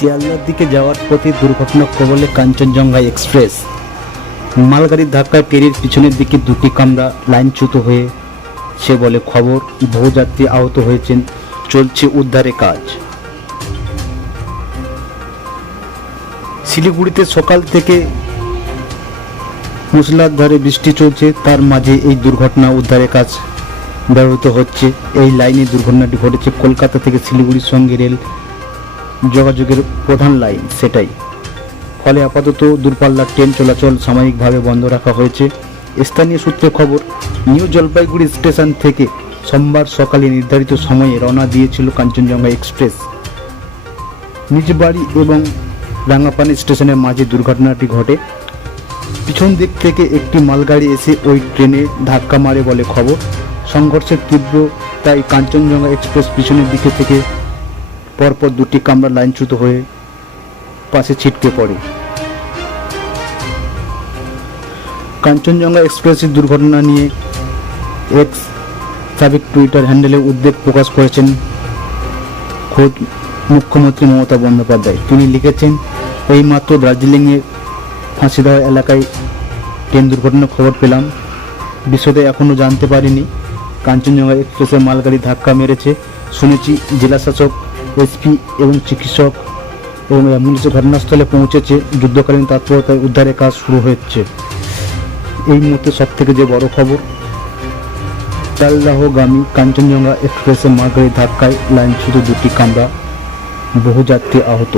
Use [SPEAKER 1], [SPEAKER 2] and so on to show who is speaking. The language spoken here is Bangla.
[SPEAKER 1] শিয়ালদার দিকে যাওয়ার পথে দুর্ঘটনা কবলে কাঞ্চনজঙ্ঘা এক্সপ্রেস। মালগাড়ির ধাক্কায় ট্রেনের পিছনের দিকে দুটি কামরা লাইনচ্যুত হয়ে, সে বলে খবর বহুযাত্রী আহত হয়েছেন, চলছে উদ্ধারে কাজ। শিলিগুড়িতে সকাল থেকে মুসলাধারে বৃষ্টি চলছে, তার মাঝে এই দুর্ঘটনা উদ্ধারের কাজ ব্যবহৃত হচ্ছে। এই লাইনে দুর্ঘটনাটি ঘটেছে কলকাতা থেকে শিলিগুড়ির সঙ্গে রেল যোগাযোগের প্রধান লাইন সেটাই। ফলে আপাতত দূরপাল্লার ট্রেন চলাচল সাময়িকভাবে বন্ধ রাখা হয়েছে। স্থানীয় সূত্রে খবর, নিউ জলপাইগুড়ি স্টেশন থেকে সোমবার সকালে নির্ধারিত সময়ে রওনা দিয়েছিল কাঞ্চনজঙ্ঘা এক্সপ্রেস। নিজ বাড়ি এবং রাঙাপানি স্টেশনের মাঝে দুর্ঘটনাটি ঘটে। পিছন দিক থেকে একটি মালগাড়ি এসে ওই ট্রেনে ধাক্কা মারে বলে খবর। সংঘর্ষের তীব্র তাই কাঞ্চনজঙ্ঘা এক্সপ্রেস পিছনের দিকে থেকে পরপর দুটি কামরা লাইনচ্যুত হয়ে পাশে ছিটকে পড়ে। কাঞ্চনজঙ্ঘা এক্সপ্রেসের দুর্ঘটনা নিয়ে এক্স সাবেক টুইটার হ্যান্ডেলে উদ্বেগ প্রকাশ করেছেন খোদ মুখ্যমন্ত্রী মমতা বন্দ্যোপাধ্যায়। তিনি লিখেছেন, এইমাত্র দার্জিলিংয়ে ফাঁসি দেওয়া এলাকায় ট্রেন দুর্ঘটনার খবর পেলাম। বিশদে এখনও জানতে পারিনি। কাঞ্চনজঙ্ঘা এক্সপ্রেসের মালগাড়ি ধাক্কা মেরেছে। শুনেছি জেলাশাসক এসপি এবং চিকিৎসক এবং অ্যাম্বুলেন্স ঘটনাস্থলে পৌঁছেছে। যুদ্ধকালীন তৎপরতায় উদ্ধারের কাজ শুরু হয়েছে। এই মুহূর্তে সব থেকে যে বড় খবর, ডালদাহগামী কাঞ্চনজঙ্ঘা এক্সপ্রেসের মার্গের ধাক্কায় লাইনচ্যুত দুটি কামরা বহু যাত্রী আহত।